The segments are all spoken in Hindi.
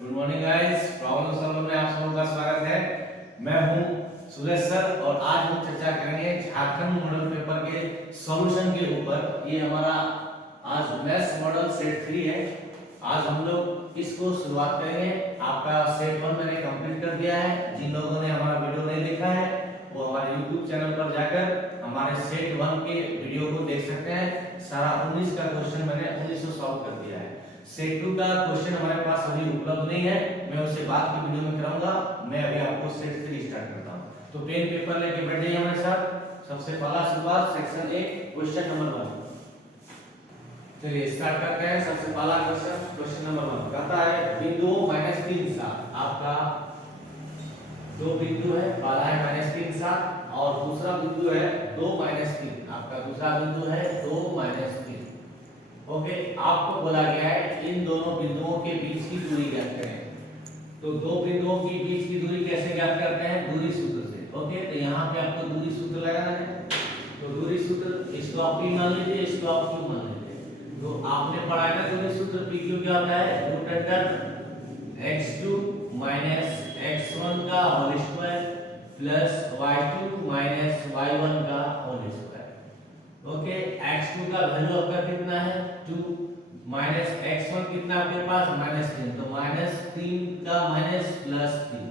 Good morning guys, problem solver में आप सबका स्वागत है। मैं हूं सुरेश सर और आज हम चर्चा करेंगे झारखंड मॉडल पेपर के सॉल्यूशन के ऊपर। ये हमारा आज मैथ्स मॉडल सेट 3 है। आज हम लोग इसको शुरुआत करेंगे। आपका सेट 1 मैंने कंप्लीट कर दिया है। जिन लोगों ने हमारा वीडियो नहीं देखा है वो हमारे YouTube चैनल पर जाकर हमारे सेट 1 के वीडियो को देख सकते हैं। सारा 19 का क्वेश्चन मैंने 19 सॉल्व कर दिया है। सेट 2 का क्वेश्चन हमारे पास अभी उपलब्ध नहीं है, मैं उसे बाद की वीडियो में कराऊंगा। मैं अभी आपको सेट 3 स्टार्ट करता हूं। तो पेन पेपर लेके बैठ जाइए हमारे साथ। सबसे पहला शुरुआत सेक्शन 1 क्वेश्चन नंबर 1। चलिए स्टार्ट करते हैं। सबसे पहला क्वेश्चन नंबर 1 कहता है बिंदुओं -3 7। आपका दो बिंदु है, पहला है -3 7 और दूसरा बिंदु है 2 -3। आपका दूसरा बिंदु है 2 -3। ओके, आपको बोला गया है इन दोनों बिंदुओं के बीच की दूरी ज्ञात करें। तो दो बिंदुओं के बीच की दूरी कैसे ज्ञात करते हैं? दूरी सूत्र से। ओके, तो यहाँ पे आपको दूरी सूत्र लगाना है। तो दूरी सूत्र इसको आप p मान लीजिए, इसको आप q मान लीजिए। तो आपने पढ़ा है ना दूरी सूत्र pq क्या होता है? √x2 x1 का whole square plus y2 y1 का होल स्क्वायर। ओके, x2 का वैल्यू आपका कितना है? 2 माइनस x1 कितना आपके पास? -3। तो -3 का माइनस प्लस 3,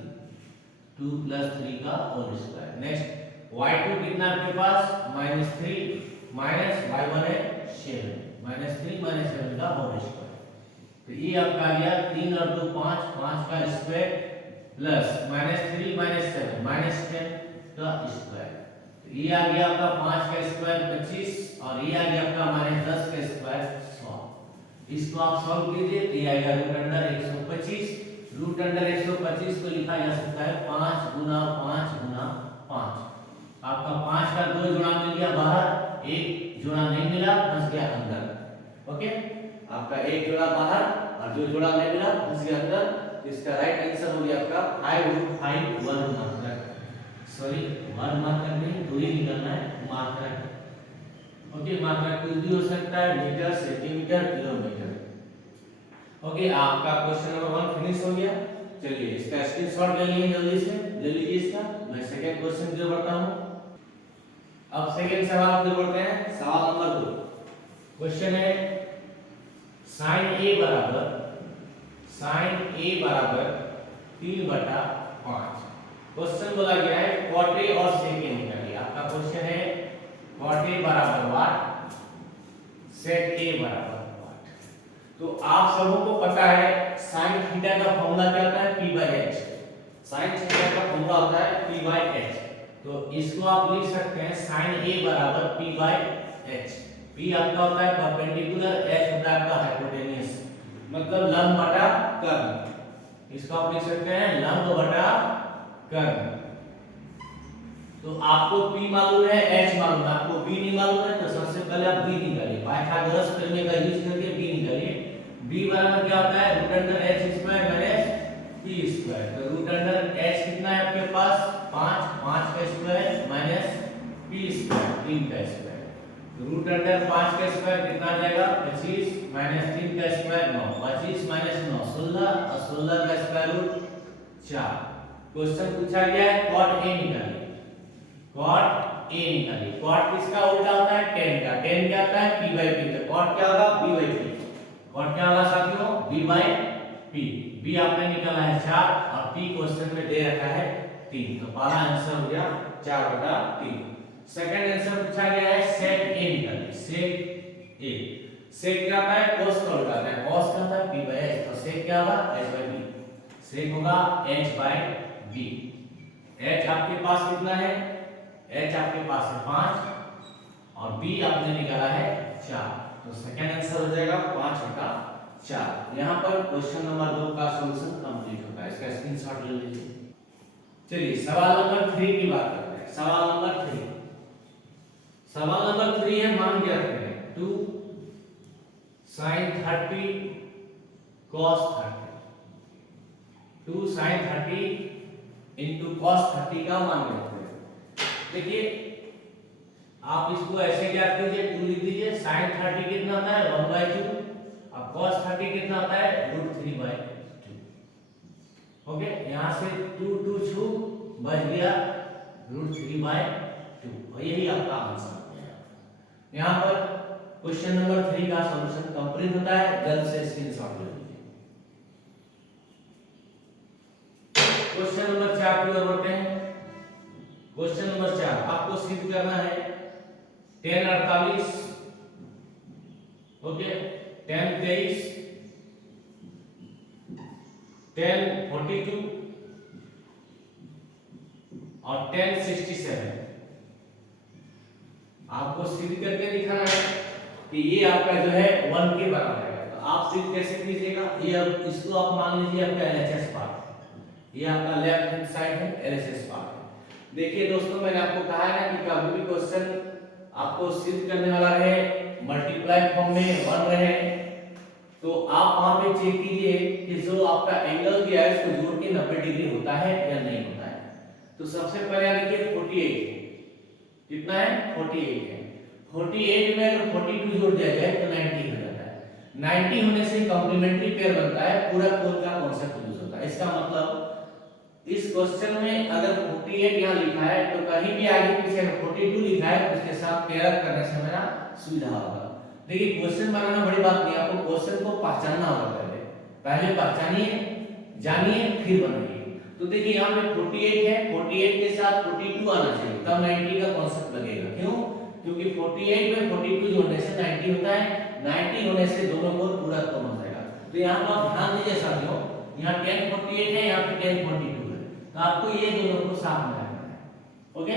2 प्लस 3 का होल स्क्वायर। नेक्स्ट y2 कितना आपके पास? -3 माइनस y1 है 7, -3 -7 का होल स्क्वायर। तो ये आपका आ गया 3 और 2 5, 5 का स्क्वायर प्लस -3 -7 -10 का स्क्वायर। ये आ गया आपका 5 का स्क्वायर 25 और ये आ गया आपका -10 का स्क्वायर 100। इसको आप सॉल्व कीजिए तो ये आएगा √125। √125 को लिखा जा सकता है 5 गुना 5 गुना 5। आपका 5 का 2 जोड़ा मिल गया बाहर, 1 जोड़ा नहीं मिला, फंस गया अंदर। ओके, आपका 1 जोड़ा बाहर और 2 जोड़ा नहीं मिला, फंस गया अंदर। तो इसका राइट आंसर हो गया आपका 5 1 मात्रक। सॉरी, वर्ग मात्रक नहीं, दूरी निकालना है, मात्रक। ओके, मात्रक कुछ भी हो सकता है, मीटर सेंटीमीटर किलोमीटर। ओके, आपका क्वेश्चन नंबर 1 फिनिश हो गया। चलिए इसका स्क्रीनशॉट ले लीजिए, जल्दी से ले लीजिए इसका। मैं सेकंड क्वेश्चन की ओर बढ़ता हूं। अब सेकंड सवाल की ओर बढ़ते हैं। सवाल नंबर 2 क्वेश्चन है sin a बराबर 3/5। क्वेश्चन बोला गया है cot a और sec a निकालिए। आपका क्वेश्चन है cot a बराबर वाट, sec a बराबर वाट। तो आप सबों को पता है sin थीटा का फॉर्मूला क्या होता है? p/h। sin थीटा का फॉर्मूला होता है p/h। तो इसको आप लिख सकते हैं sin a बराबर p/h। p आपका होता है परपेंडिकुलर, h होता है आपका हाइपोटेन्यूस, मतलब लंब बटा कर्ण। इसको आप लिख सकते हैं लंब बटा कर्ण। तो आपको p मालूम है, h मालूम है, आपको b नहीं मालूम है। तो सबसे पहले आप b निकालिए, पाइथागोरस प्रमेय का यूज करके b निकालिए। b बराबर क्या होता है? √h² - p²। तो √h कितना है आपके पास? 5, 5 का स्क्वायर माइनस p², 3 का स्क्वायर। तो √5 का स्क्वायर कितना आ जाएगा? 25 माइनस 3 का स्क्वायर 9, 25 माइनस 9 16 और 16 का स्क्वायर रूट 4। क्वेश्चन पूछा गया है cot a निकालिए। cot a निकालिए। cot किसका उल्टा होता है? tan का। tan क्या होता है? p/p। तो cot क्या होगा? b/p। cot क्या होगा साथियों? b/p। b आपने निकाला है 4 और p क्वेश्चन में दे रखा है 3। तो पहला आंसर हो गया 4/3। सेकंड आंसर पूछा गया है sec a निकालिए। sec a, sec क्या होता है? cos का उल्टा होता है। cos क्या होता है? p/h। तो sec क्या होगा? h/b। sec होगा h/b। h आपके पास कितना है? h आपके पास है 5 और b आपने निकाला है 4। तो सेकंड आंसर हो जाएगा 5/4। यहां पर क्वेश्चन नंबर 2 का सॉल्यूशन कंप्लीट होता है। इसका स्क्रीनशॉट ले लीजिए। चलिए सवाल नंबर 3 की बात करते हैं। सवाल नंबर 3 है, मान क्या रखते हैं? 2 sin 30 cos 30। 2 sin 30 into cos 30 का मान रखते हैं। देखिए आप इसको ऐसे ज्ञात कीजिए, 2 लिख दीजिए। sin 30 कितना होता है? 1/2 और cos 30 कितना होता है? √3/2। ओके, यहाँ से 2 छू बच गया √3/2 और यही आपका आंसर है। यहाँ पर क्वेश्चन नंबर 3 का सॉल्यूशन कंप्लीट होता है। जल्द से स्क्रीनशॉट ले लीजिए। क्वेश्चन नंबर 4 की ओर बढ़ते हैं। क्वेश्चन नंबर 4 आपको सिद्ध करना है 1048, ओके, 1023, 1042 और 1067 आपको सिद्ध करके दिखाना है कि ये आपका जो है 1 के बराबर है। तो आप सिद्ध कैसे कीजिएगा, ये अब इसको आप मान लीजिए आपका एलएचएस पार्ट है, ये आपका लेफ्ट हैंड साइड है, एलएचएस पार्ट है। देखिए दोस्तों, मैंने आपको कहा है ना कि कभी भी क्वेश्चन आपको सिद्ध करने वाला रहे मल्टीप्लाई फॉर्म में 1 रहे, तो आप वहां पे चेक कीजिए कि जो आपका एंगल दिया है उसको जोड़ के 90 डिग्री होता है या नहीं होता है। तो सबसे पहले आप देखिए 48 है, कितना है 48 है। 48 में अगर 42 जोड़ दिया जाए तो 90 हो जाता है। 90 होने से कॉम्प्लीमेंट्री पेयर बनता है, पूरा कोण का कॉन्सेप्ट यूज होता है। इसका मतलब इस क्वेश्चन में अगर 48 यहाँ लिखा है तो कहीं भी आगे पीछे 42 लिखा है तो उसके साथ पेयर अप करने से मेरा सुविधा होगा। देखिए क्वेश्चन बनाना बड़ी बात नहीं, आपको क्वेश्चन को पहचानना होगा। पहले पहचानिए, जानिए, फिर बनाइए। तो देखिए यहाँ पे 48 है, 48 के साथ 42 आना चाहिए, तब 90 का कॉन्सेप्ट लगेगा। क्यों? क्योंकि 48 में 42 जोड़ने से 90 होता है, 90 होने से दोनों को पूरा कम हो जाएगा। तो यहाँ पर ध्यान दीजिए साथियों, यहाँ 1048 है, यहाँ पे 1042 है, तो आपको ये दोनों को साथ में रखना है। ओके,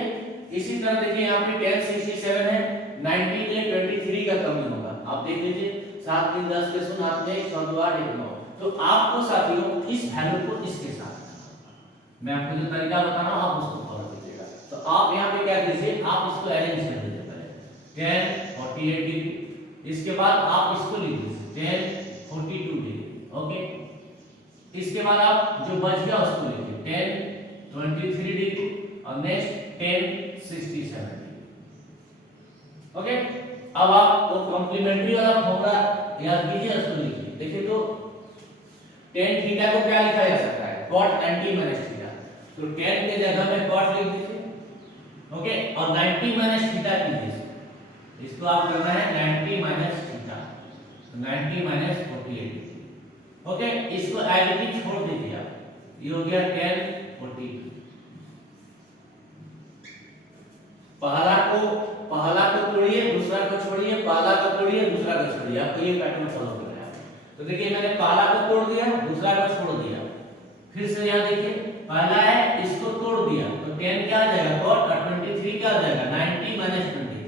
इसी तरह देखिए यहाँ पे 1067 है, 90 में 23 का कमी होगा। आप देख लीजिए 7 3 10 के सुन आपने 1 2 8 1 9। तो आपको साथियों इस वैल्यू को इसके साथ, मैं आपको जो तरीका बता रहा हूं आप उसको फॉलो कीजिएगा। तो आप यहाँ पे क्या कीजिए, आप इसको अरेंज कर दीजिए। पहले 1048 डिग्री, इसके बाद आप इसको लिख दीजिए 1042 डिग्री। ओके, इसके बाद आप जो बच गया उसको लिखिए 1023 डिग्री और नेक्स्ट 1067 डिग्री। ओके, अब आप वो कॉम्प्लीमेंट्री वाला फॉर्मूला याद कीजिए, उसको लिखिए। देखिए तो tan थीटा को क्या लिखा जा सकता है, cot 90 माइनस थीटा। तो tan के जगह में cot लिख दीजिए, ओके, और 90 माइनस थीटा कीजिए। इसको आप करना है 90 माइनस थीटा, तो 90 माइनस 48, ओके। इसको एडिटिव छोड़ दीजिए आप, ये हो गया 1042। पहला को तोड़िए, दूसरा को छोड़िए, पहला को तोड़िए, दूसरा को छोड़िए, आपको ये पैटर्न फॉलो करना है। तो देखिए मैंने पहला को तोड़ दिया, दूसरा को छोड़ दिया, फिर से यहाँ देखिए पहला है, इसको तोड़ दिया, तो 10 क्या आ जाएगा cot, और 23 क्या आ जाएगा 90 माइनस 23।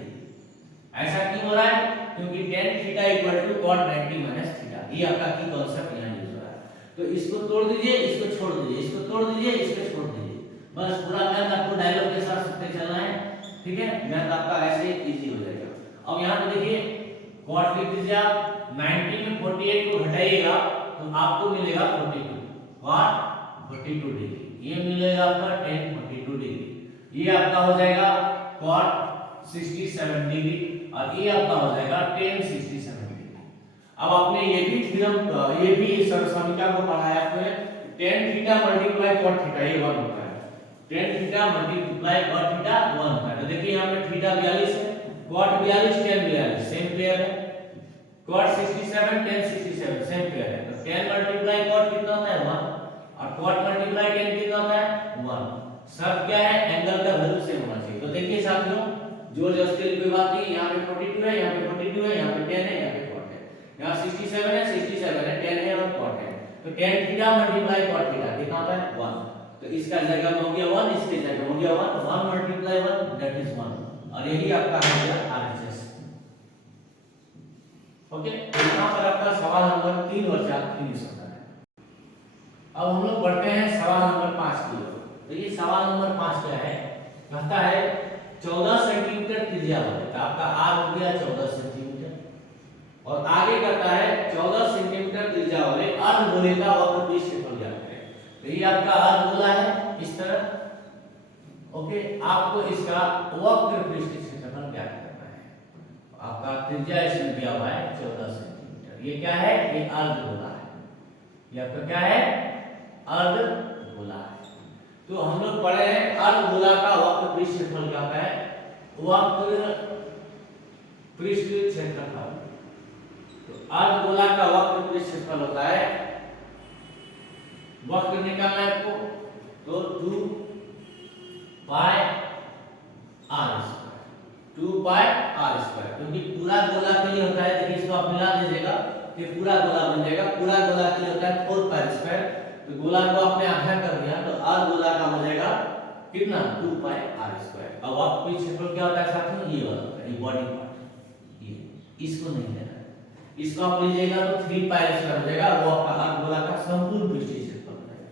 ऐसा क्यों हो रहा है? क्योंकि tan theta equal to cot 90 minus theta, ये आपका की कांसेप्ट यहाँ यूज हो रहा है। तो इसको तोड़ दीजिए, इसको छोड़ दीजिए, इसको तोड़ दीजिए, इसको छोड़ दीजिए, बस पूरा मैथ आपको डायलॉग के साथ सकते चलना है, ठीक है। मैथ आपका ऐसे इजी हो जाएगा। अब यहाँ पे देखिए cot लिख दीजिए आप, 90 में 48 को घटाइएगा तो आपको मिलेगा 42, cot 42 डिग्री, ये मिलेगा आपका 1042 डिग्री, ये आपका हो जाएगा cot 67 डिग्री और ये आपका हो जाएगा 1067 डिग्री। अब आपने ये भी थ्योरम, ये भी समीकरण को पढ़ा है आपने, tan theta multiply cot theta, ये 1 होता है, tan theta multiply cot theta 1 होता है। तो देखिए यहाँ पे थीटा 42 है, cot 42, tan 42 सेम पेयर है, cot 67 tan 67 सेम पेयर है। तो tan मल्टीप्लाई cot कितना होता है 1 और cot मल्टीप्लाई tan कितना होता है 1। शर्त क्या है, एंगल का वैल्यू सेम होना चाहिए। तो देखिए साथियों, जोड़ जस्ट की कोई बात नहीं, यहाँ पे 42 है, यहाँ पे 42 है, यहाँ पे 10 है, यहाँ पे cot है, यहाँ 67 है, 67 है, 10 है और cot है। तो tan theta multiply cot theta कितना होता है 1। तो इसका जगह में हो गया 1, इसके जगह में हो गया 1, 1 मल्टीप्लाई 1 दैट इज 1, और यही आपका हो गया आरएचएस। ओके, तो यहाँ पर आपका सवाल नंबर 3 और 4 फिनिश होता है। अब हम लोग बढ़ते हैं सवाल नंबर 5 की ओर। तो ये सवाल नंबर 5 क्या है, कहता है 14 सेंटीमीटर त्रिज्या वाले, तो आपका आर हो गया 14 सेंटीमीटर, और आगे करता है 14 सेंटीमीटर त्रिज्या वाले अर्धगोले का वक्र क्षेत्रफल ज्ञात करें। तो ये आपका अर्धगोला है इस तरह, ओके, आपको इसका वक्र क्षेत्रफल ज्ञात करना है। आपका त्रिज्या इसमें दिया हुआ है 14 सेंटीमीटर, ये क्या है, ये अर्धगोला है, ये आपका क्या है, अर्ध गोला है। तो हम लोग पढ़े हैं अर्धगोला का वक्र पृष्ठ क्षेत्रफल क्या होता है, वक्र पृष्ठ क्षेत्रफल। तो अर्धगोला का वक्र पृष्ठ क्षेत्रफल होता है, वक्र निकालना है आपको, तो 2 पाई r स्क्वायर, 2 पाई r स्क्वायर, क्योंकि पूरा गोला के लिए होता है, देखिए इसको आप मिला दीजिएगा कि पूरा गोला बन जाएगा। पूरा गोला के लिए होता है 4 पाई स्क्वायर, तो गोला को आपने आधा कर दिया तो अर्धगोला का हो जाएगा कितना, 2 पाई r स्क्वायर। अब आप पृष्ठ क्षेत्रफल क्या होता है साथियों, ये वाला होता है, ये बॉडी पार्ट, ये इसको नहीं लेना है, इसको आप लीजिएगा तो 3 पाई स्क्वायर हो जाएगा, वो आपका अर्धगोला का संपूर्ण पृष्ठ क्षेत्रफल हो जाएगा।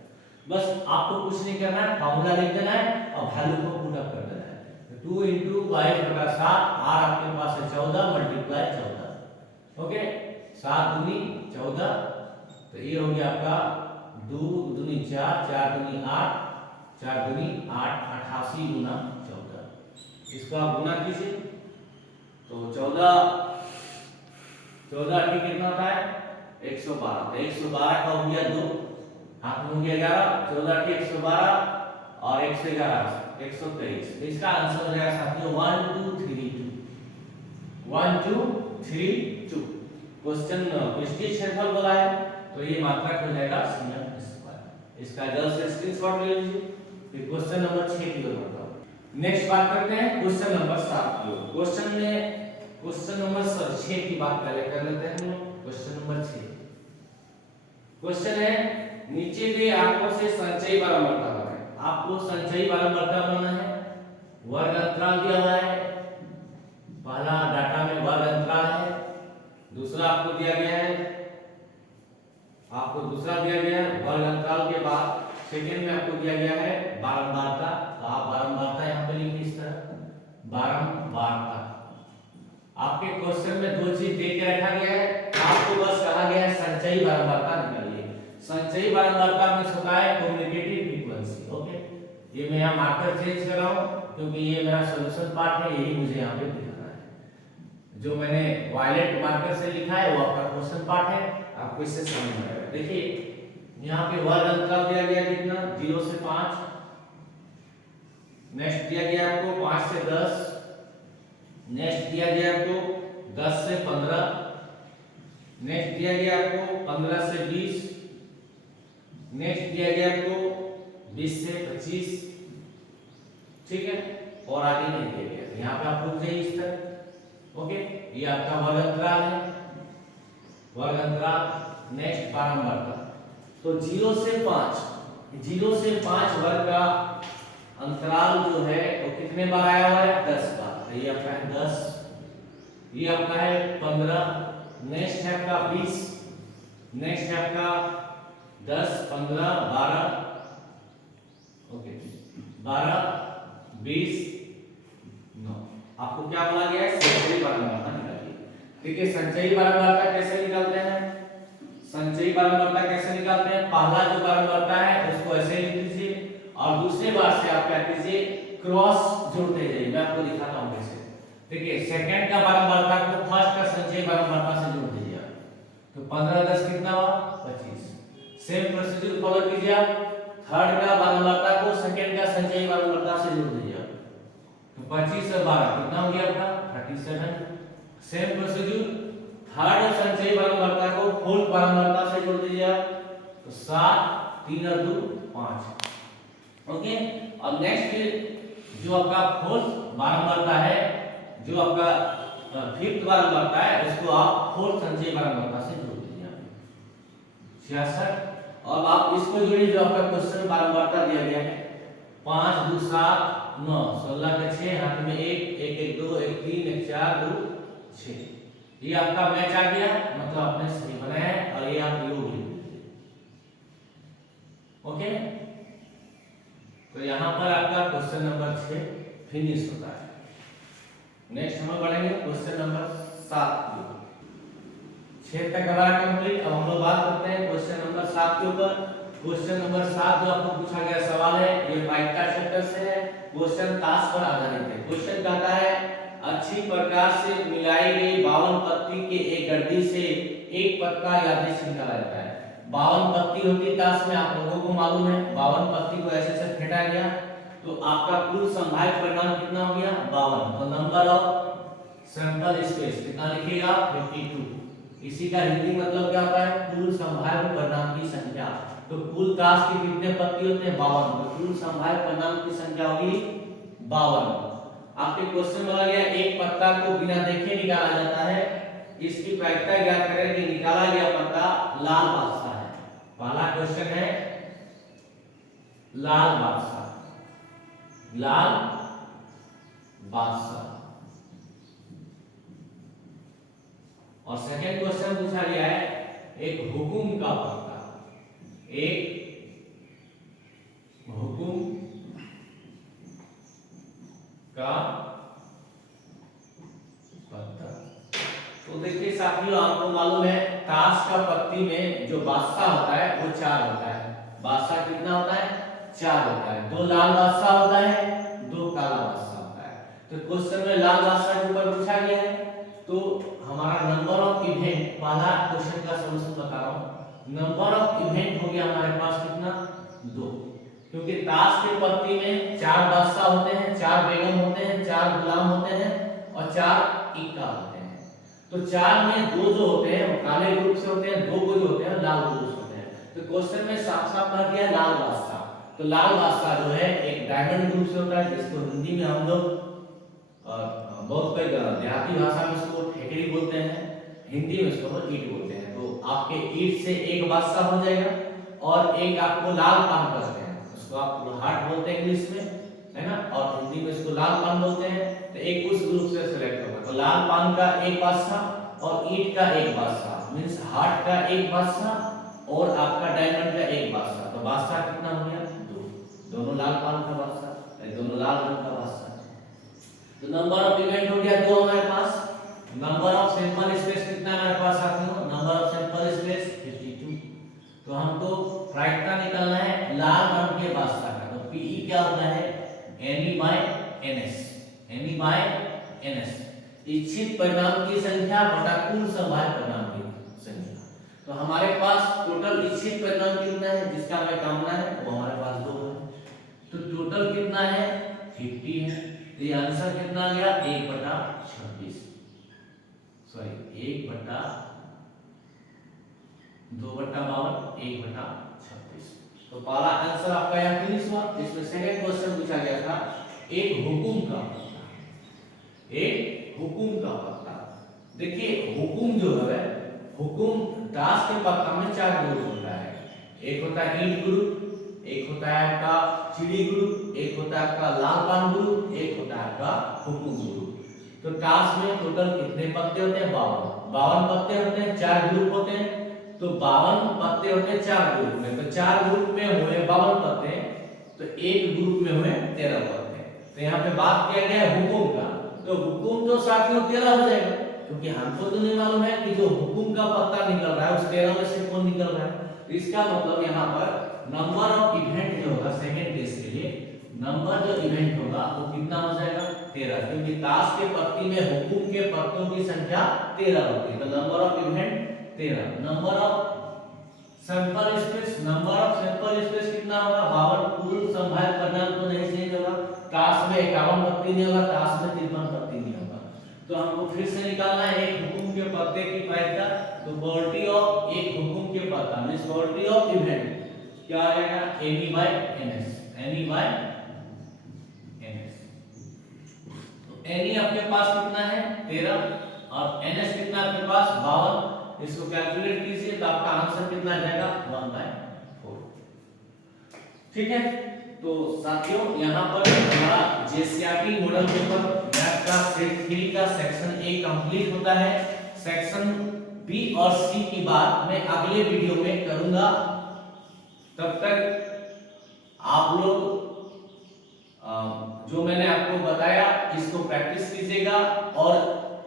बस आपको कुछ नहीं करना है, फार्मूला लिख देना है और वैल्यू को पुट अप कर देना है। 2 × 22/7, r आपके पास है 14 × 14, ओके, 7 दूनी 14, तो ये हो गया आपका 2 दूनी 4, 4 दूनी 8, 4 दूनी 8, 88 × 14। इसको आप गुना कीजिए तो 14 ठीक कितना होता है, 112। तो 112 का हो गया 2, हाथ में हो गया 11, 14 ठीक 112 और 111 123। इसका आंसर हो जाएगा साथियों 1 2 3 2, 1 2 3 2। क्वेश्चन पृष्ठीय क्षेत्रफल बोला है तो ये मात्रक हो जाएगा cm स्क्वायर। इसका जल्द से स्क्रीनशॉट ले लीजिए। फिर क्वेश्चन नंबर 6 की ओर बढ़ता हूं। नेक्स्ट बात करते हैं क्वेश्चन नंबर 7 की ओर। क्वेश्चन नंबर 6 की बात पहले कर लेते हैं हम लोग। क्वेश्चन नंबर 6 क्वेश्चन है, नीचे दिए आंकड़ों से संचयी बारंबारता बनाएं। आपको संचयी बारंबारता बनाना है, वर्ग अंतराल दिया हुआ है, पहला डाटा में वर्ग अंतराल है, दूसरा आपको दिया गया है, वर्ग अंतराल के बाद सेकंड में आपको दिया गया है बारंबारता। तो आप बारंबारता यहाँ पे लिखिए इस तरह, बारंबारता। आपके क्वेश्चन में 2 चीज दे के रखा गया है, आपको बस कहा गया है संचयी बारंबारता निकालिए। संचयी बारंबारता में होता है कम्युनिकेटिव फ्रीक्वेंसी, ओके। ये मैं यहाँ मार्कर चेंज कर रहा हूँ क्योंकि ये मेरा सॉल्यूशन पार्ट है, यही मुझे यहाँ पे दिखाना है। जो मैंने वायलेट मार्कर से लिखा है वो आपका क्वेश्चन पार्ट है, आपको इससे समझ में आएगा। देखिए यहाँ पे वर्ग अंतराल दिया गया कितना, 0 से 5, नेक्स्ट दिया गया आपको 5 से 10, नेक्स्ट दिया गया आपको 10 से 15, नेक्स्ट दिया गया आपको 15 से 20, नेक्स्ट दिया गया आपको 20 से 25, ठीक है, और आगे नहीं दिया गया। यहाँ पे आप रुक जाइए इस तरह, ओके। ये आपका वर्ग अंतराल है, वर्ग अंतराल। नेक्स्ट बारंबारता, तो 0 से 5 वर्ग का अंतराल जो है वो कितने बार आया हुआ है, 10 बार। तो ये आपका है 10, ये आपका है 15, नेक्स्ट है आपका 20, नेक्स्ट है आपका 10 15 12, ओके 12 20 9। आपको क्या बोला गया है, संचयी बारंबारता निकालिए। ठीक है, संचयी बारंबारता कैसे निकालते हैं, संचयी बारंबारता कैसे निकालते हैं, पहला जो बारंबारता है उसको ऐसे लिख लीजिए और दूसरे बार से आप क्या कीजिए, क्रॉस जोड़ते जाइए। मैं आपको दिखाता हूं कैसे। देखिए सेकंड का बारंबारता को फर्स्ट का संचयी बारंबारता से जोड़ दीजिए। तो 15 10 कितना हुआ, 25। सेम प्रोसीजर फॉलो कीजिए आप। थर्ड का बारंबारता को सेकंड का संचयी बारंबारता से जोड़ दीजिए। तो 25 और 12 कितना हो गया आपका, 37। सेम प्रोसीजर थर्ड संचयी बारंबारता को फोर्थ बारंबारता से जोड़ दीजिए आप। तो 7 3 और 2 5, ओके। अब नेक्स्ट जो आपका फोर्थ बारंबारता है, जो आपका फिफ्थ बारंबारता है, उसको आप फोर्थ संचयी बारंबारता से जोड़ दीजिए 66। अब आप इसको जोड़िए जो आपका क्वेश्चन बारंबारता दिया गया है, 5 2 7 9 16 के 6, हाथ में 1 1 1 2 1 3 1 4 2 6। ये आपका मैच आ गया, मतलब आपने सही बनाया है और ये आप योग लिख दीजिए, ओके। तो यहाँ पर आपका क्वेश्चन नंबर 6 फिनिश होता है। नेक्स्ट हम बढ़ेंगे क्वेश्चन नंबर 7 की। 6 तक हमारा कंप्लीट। अब हम लोग बात करते हैं क्वेश्चन नंबर 7 के ऊपर। क्वेश्चन नंबर 7 जो आपको पूछा गया सवाल है, ये वाइटा चैप्टर से है। क्वेश्चन ताश पर आधारित है। क्वेश्चन कहता है अच्छी प्रकार से मिलाई गई 52 पत्ती के एक गड्डी से एक पत्ता यादृच्छिक निकाला जाता है। 52 पत्ती होती है ताश में, आप लोगों को मालूम है। 52 पत्ती को ऐसे ऐसे फेंटा गया तो आपका कुल संभावित परिणाम कितना हो गया 52। तो नंबर ऑफ सैंपल स्पेस कितना लिखिएगा 52। इसी का हिंदी मतलब क्या होता है कुल संभावित परिणाम की संख्या। तो कुल ताश के कितने पत्ती होते हैं 52, तो कुल संभावित परिणाम की संख्या होगी 52। आपके क्वेश्चन में बोला गया एक पत्ता को बिना देखे निकाला जाता है, इसकी प्रायिकता ज्ञात करें कि निकाला गया पत्ता लाल बादशाह है। पहला क्वेश्चन है लाल बादशाह, लाल बादशाह। और सेकंड क्वेश्चन पूछा गया है एक हुकुम का पत्ता, एक हुकुम का पत्ता। तो देखिए साथियों आपको मालूम है ताश का पत्ती में जो बादशाह होता है वो 4 होता है। बादशाह कितना होता है 4 होता है। 2 लाल बादशाह होता है, 2 काला बादशाह होता है। तो क्वेश्चन में लाल बादशाह के ऊपर पूछा गया है तो हमारा नंबर ऑफ इवेंट, पहला क्वेश्चन का सॉल्यूशन बता रहा हूं। नंबर ऑफ इवेंट हो गया हमारे पास कितना 2, क्योंकि ताश के पत्ती में 4 बादशाह होते हैं, 4 बेगम होते हैं, 4 गुलाम होते हैं और 4 इक्का होते हैं। तो 4 में 2 जो होते हैं वो काले ग्रुप से होते हैं, 2 को जो होते हैं लाल ग्रुप से होते हैं। तो क्वेश्चन में साफ साफ कह दिया लाल बादशाह। तो लाल बादशाह जो है एक डायमंड ग्रुप से होता है, जिसको हिंदी में हम लोग बहुत कई देहाती भाषा में इसको ठेकड़ी बोलते हैं, हिंदी में इसको ईट बोलते हैं। तो आपके ईट से एक बादशाह हो जाएगा और एक आपको लाल पान करते हैं, उसको आप हार्ट बोलते हैं इंग्लिश में, है ना, और हिंदी में इसको लाल पान बोलते हैं। तो एक उस ग्रुप से सिलेक्ट होगा। तो लाल पान का एक बादशाह और ईट का एक बादशाह, मींस हार्ट का एक बादशाह और आपका डायमंड का एक बादशाह। तो बादशाह कितना हो गया 2, दोनों लाल पान का बादशाह, दोनों लाल रंग का बादशाह। तो नंबर ऑफ इवेंट हो गया 2 हमारे पास। नंबर ऑफ सैंपल स्पेस कितना हमारे पास साथियों, नंबर ऑफ सैंपल स्पेस 52। तो हमको प्रायिकता निकालना है लाल रंग के बादशाह का। तो पीई क्या होता है Ne/Ns, Ne/Ns इच्छित परिणाम की संख्या बटा कुल संभावित परिणाम की संख्या। तो हमारे पास टोटल इच्छित परिणाम कितना है जिसका हमें कामना है वो हमारे पास 2 है। तो टोटल कितना है 50 है। तो ये आंसर कितना आ गया 1/26, सॉरी 1/2/52 1/26। तो पहला आंसर आपका यहाँ फिनिश हुआ। इसमें सेकंड क्वेश्चन पूछा गया था एक हुकुम का पत्ता, एक हुकुम का पत्ता। देखिए हुकुम जो है, हुकुम दास के पत्ता में 4 ग्रुप होता है। एक होता है ईंट ग्रुप, एक होता है आपका चिड़ी ग्रुप, एक होता है आपका लाल पान ग्रुप, एक होता है आपका हुकुम ग्रुप। तो टास्क में टोटल कितने पत्ते होते हैं 52 पत्ते होते हैं, 4 ग्रुप होते हैं। तो 52 पत्ते होते हैं 4 ग्रुप में। तो 4 ग्रुप में हुए 52 पत्ते, तो एक ग्रुप में हुए 13 पत्ते। तो यहाँ पे बात किया गया है हुकुम का, तो हुकुम तो साथियों 13 हो जाएगा, क्योंकि हमको तो नहीं मालूम है कि जो हुकुम का पत्ता निकल रहा है उस 13 में से कौन निकल रहा है। इसका मतलब यहाँ पर नंबर ऑफ इवेंट जो होगा सेकंड केस के लिए, नंबर जो इवेंट होगा वो कितना हो जाएगा 13, क्योंकि ताश के पत्ती में हुकुम के पत्तों की संख्या 13 होती है। तो number of event 13। Number of sample space, number of sample space कितना होगा 52। कुल संभावित परिणाम तो नहीं चेंज होगा। ताश में 51 पत्ती नहीं होगा, ताश में 53 पत्ती नहीं होगा। तो हमको फिर से निकालना है एक हुकुम के पत्ते की प्रायिकता। तो प्रोबेबिलिटी ऑफ एक हुकुम के पत्ता मींस प्रोबेबिलिटी ऑफ इवेंट क्या आएगा Ne/Ns, Ne/Ns। तो Ne आपके पास कितना है 13 और Ns कितना आपके पास 52। इसको कैलकुलेट कीजिए तो आपका आंसर कितना आ जाएगा 1/4। ठीक है। तो साथियों यहाँ पर हमारा जेसीईआरटी मॉडल पेपर मैथ का सेट 3 का सेक्शन ए कंप्लीट होता है। सेक्शन बी और सी की बात मैं अगले वीडियो में करूंगा। तब तक आप लोग जो मैंने आपको बताया इसको प्रैक्टिस कीजिएगा और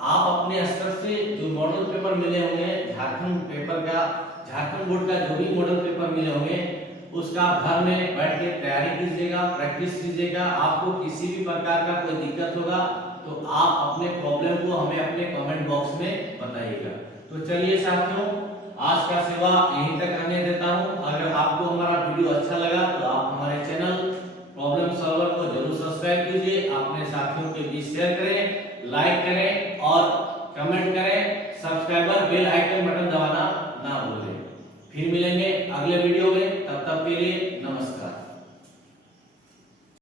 आप अपने स्तर से जो मॉडल पेपर मिले होंगे झारखंड पेपर का, झारखंड बोर्ड का जो भी मॉडल पेपर मिले होंगे उसका घर में बैठ के तैयारी कीजिएगा, प्रैक्टिस कीजिएगा। आपको किसी भी प्रकार का कोई दिक्कत होगा तो आप अपने प्रॉब्लम को हमें अपने कमेंट बॉक्स में बताइएगा। तो चलिए साथियों आज का सेवा यहीं तक रहने देता हूं। अगर आपको हमारा वीडियो अच्छा लगा तो आप हमारे चैनल प्रॉब्लम सॉल्वर को जरूर सब्सक्राइब कीजिए, अपने साथियों के बीच शेयर करें, लाइक करें और कमेंट करें। सब्सक्राइबर बेल आइकन बटन दबाना ना भूलें। फिर मिलेंगे अगले वीडियो में, तब तक के लिए नमस्कार।